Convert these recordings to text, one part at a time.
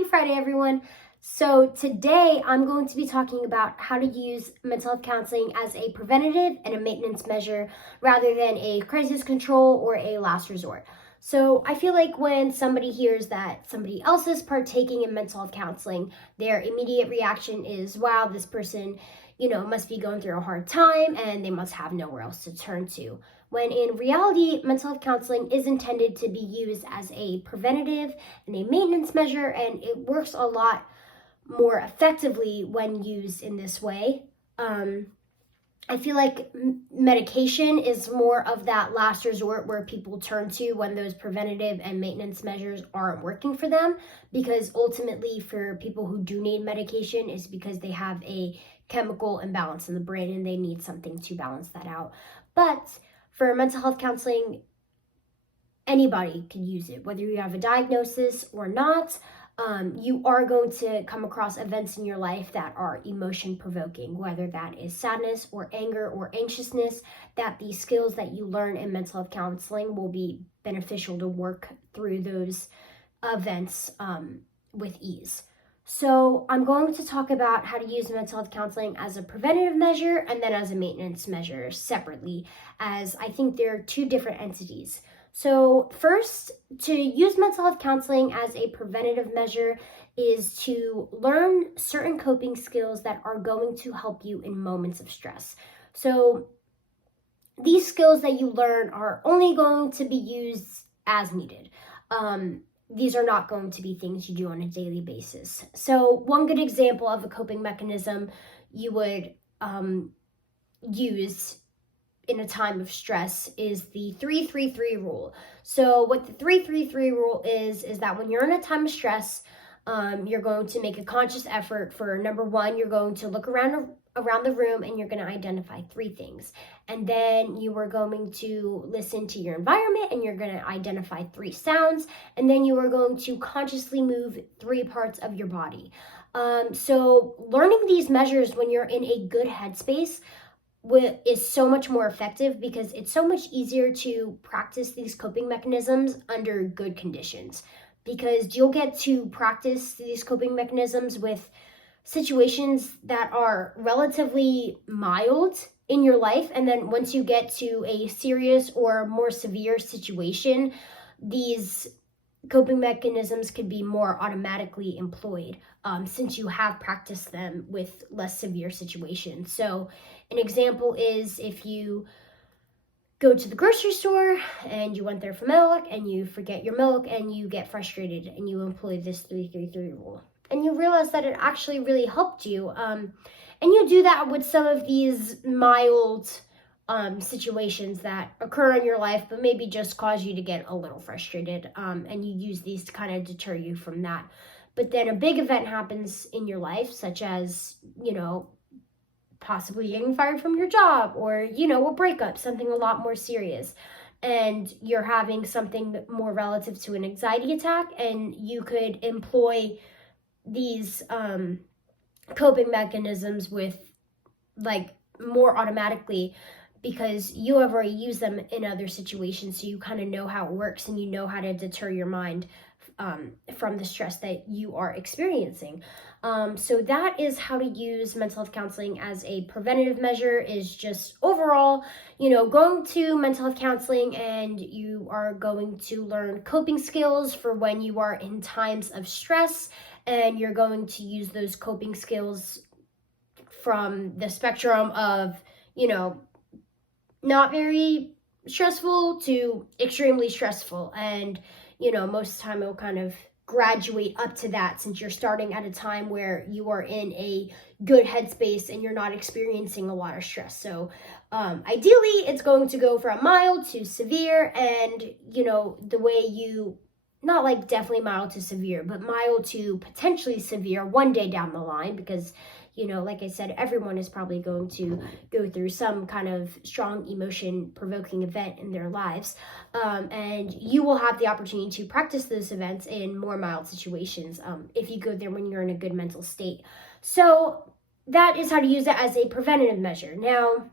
Happy Friday, everyone. So today I'm going to be talking about how to use mental health counseling as a preventative and a maintenance measure rather than a crisis control or a last resort. So I feel like when somebody hears that somebody else is partaking in mental health counseling, their immediate reaction is, wow, this person, must be going through a hard time and they must have nowhere else to turn to. When in reality, mental health counseling is intended to be used as a preventative and a maintenance measure, and it works a lot more effectively when used in this way. I feel like medication is more of that last resort where people turn to when those preventative and maintenance measures aren't working for them, because ultimately for people who do need medication is because they have a chemical imbalance in the brain and they need something to balance that out. But for mental health counseling, anybody can use it, whether you have a diagnosis or not. You are going to come across events in your life that are emotion provoking, whether that is sadness or anger or anxiousness, that the skills that you learn in mental health counseling will be beneficial to work through those events with ease. So I'm going to talk about how to use mental health counseling as a preventative measure and then as a maintenance measure separately, as I think they're two different entities. So first, to use mental health counseling as a preventative measure is to learn certain coping skills that are going to help you in moments of stress. So these skills that you learn are only going to be used as needed. These are not going to be things you do on a daily basis. So one good example of a coping mechanism you would use in a time of stress is the 3-3-3 rule. So what the 3-3-3 rule is that when you're in a time of stress, you're going to make a conscious effort for, number one, you're going to look around the room and you're going to identify 3 things. And then you are going to listen to your environment and you're going to identify 3 sounds. And then you are going to consciously move 3 parts of your body. So learning these measures when you're in a good headspace is so much more effective, because it's so much easier to practice these coping mechanisms under good conditions, because you'll get to practice these coping mechanisms with situations that are relatively mild in your life. And then once you get to a serious or more severe situation, these coping mechanisms could be more automatically employed since you have practiced them with less severe situations. So an example is if you go to the grocery store and you went there for milk and you forget your milk and you get frustrated and you employ this 3-3-3 rule. And you realize that it actually really helped you. And you do that with some of these mild situations that occur in your life, but maybe just cause you to get a little frustrated. And you use these to kind of deter you from that. But then a big event happens in your life, such as, possibly getting fired from your job or, a breakup, something a lot more serious. And you're having something more relative to an anxiety attack, and you could employ these coping mechanisms with more automatically, because you have already used them in other situations. So you kind of know how it works and you know how to deter your mind from the stress that you are experiencing. So that is how to use mental health counseling as a preventative measure, is just overall, going to mental health counseling and you are going to learn coping skills for when you are in times of stress, and you're going to use those coping skills from the spectrum of, not very stressful to extremely stressful. And, most of the time it'll kind of graduate up to that, since you're starting at a time where you are in a good headspace and you're not experiencing a lot of stress. So ideally it's going to go from mild to severe, and, the way you, not definitely mild to severe, but mild to potentially severe one day down the line, because like I said, everyone is probably going to go through some kind of strong emotion provoking event in their lives. And you will have the opportunity to practice those events in more mild situations if you go there when you're in a good mental state. So that is how to use it as a preventative measure. Now,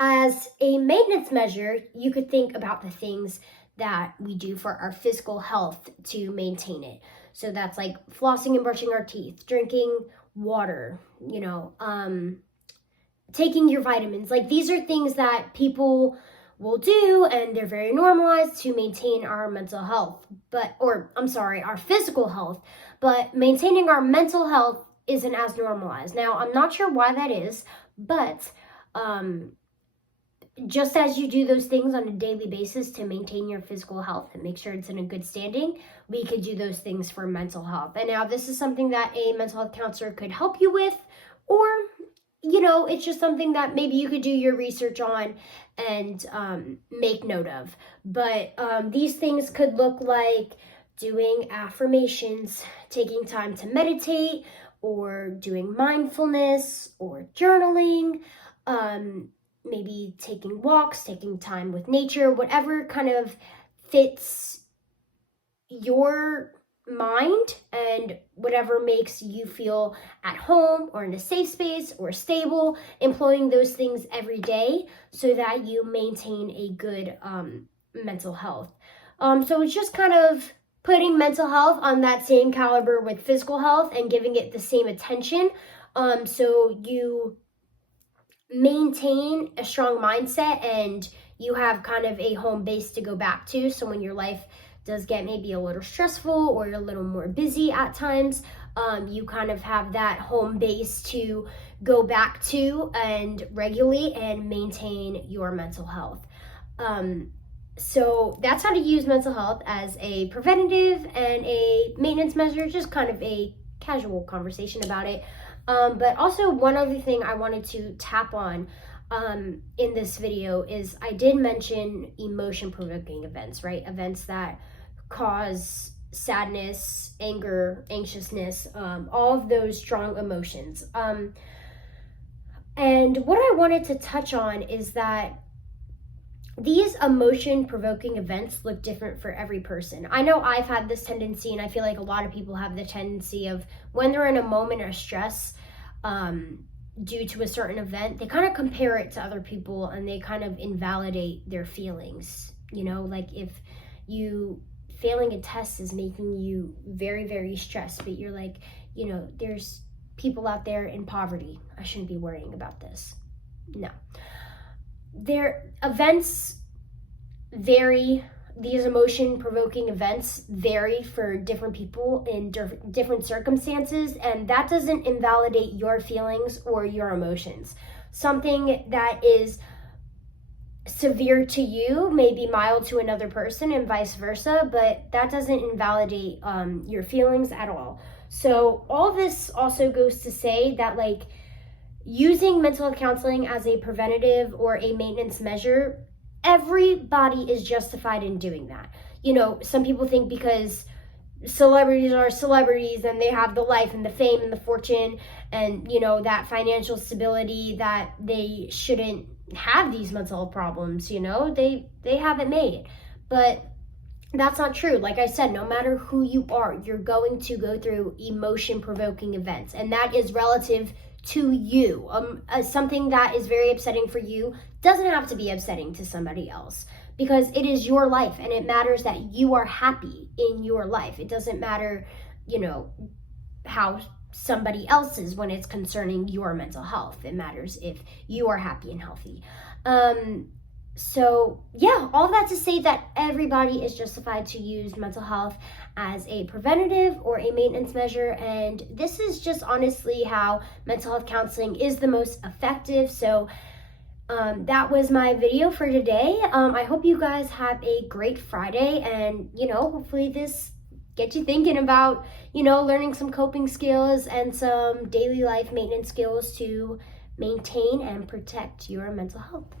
as a maintenance measure, you could think about the things that we do for our physical health to maintain it. So that's like flossing and brushing our teeth, drinking water, taking your vitamins. Like, these are things that people will do, and they're very normalized to maintain our mental health, our physical health. But maintaining our mental health isn't as normalized. Now, I'm not sure why that is, but just as you do those things on a daily basis to maintain your physical health and make sure it's in a good standing, we could do those things for mental health. And now this is something that a mental health counselor could help you with, or it's just something that maybe you could do your research on and make note of. But these things could look like doing affirmations, taking time to meditate, or doing mindfulness, or journaling, maybe taking walks, taking time with nature, whatever kind of fits your mind and whatever makes you feel at home or in a safe space or stable, employing those things every day so that you maintain a good mental health. So it's just kind of putting mental health on that same caliber with physical health and giving it the same attention, so you maintain a strong mindset and you have kind of a home base to go back to. So when your life does get maybe a little stressful or you're a little more busy at times, you kind of have that home base to go back to and regulate and maintain your mental health. So that's how to use mental health as a preventative and a maintenance measure, just kind of a casual conversation about it. But also, one other thing I wanted to tap on in this video is I did mention emotion-provoking events, right? Events that cause sadness, anger, anxiousness, all of those strong emotions. And what I wanted to touch on is that these emotion-provoking events look different for every person. I know I've had this tendency, and I feel like a lot of people have the tendency of when they're in a moment of stress due to a certain event, they kind of compare it to other people and they kind of invalidate their feelings. Like if you failing a test is making you very, very stressed, but you're like, there's people out there in poverty. I shouldn't be worrying about this. No. Their events vary. These emotion-provoking events vary for different people in different circumstances, and that doesn't invalidate your feelings or your emotions. Something that is severe to you may be mild to another person and vice versa, but that doesn't invalidate your feelings at all. So all this also goes to say that, like, using mental health counseling as a preventative or a maintenance measure, everybody is justified in doing that. Some people think because celebrities are celebrities and they have the life and the fame and the fortune and, that financial stability, that they shouldn't have these mental health problems. They have it made. But that's not true. Like I said, no matter who you are, you're going to go through emotion-provoking events, and that is relative to you. Something that is very upsetting for you doesn't have to be upsetting to somebody else, because it is your life and it matters that you are happy in your life. It doesn't matter, how somebody else is when it's concerning your mental health. It matters if you are happy and healthy. So yeah, all that to say that everybody is justified to use mental health as a preventative or a maintenance measure, and this is just honestly how mental health counseling is the most effective. So that was my video for today. I hope you guys have a great Friday, and hopefully this gets you thinking about learning some coping skills and some daily life maintenance skills to maintain and protect your mental health.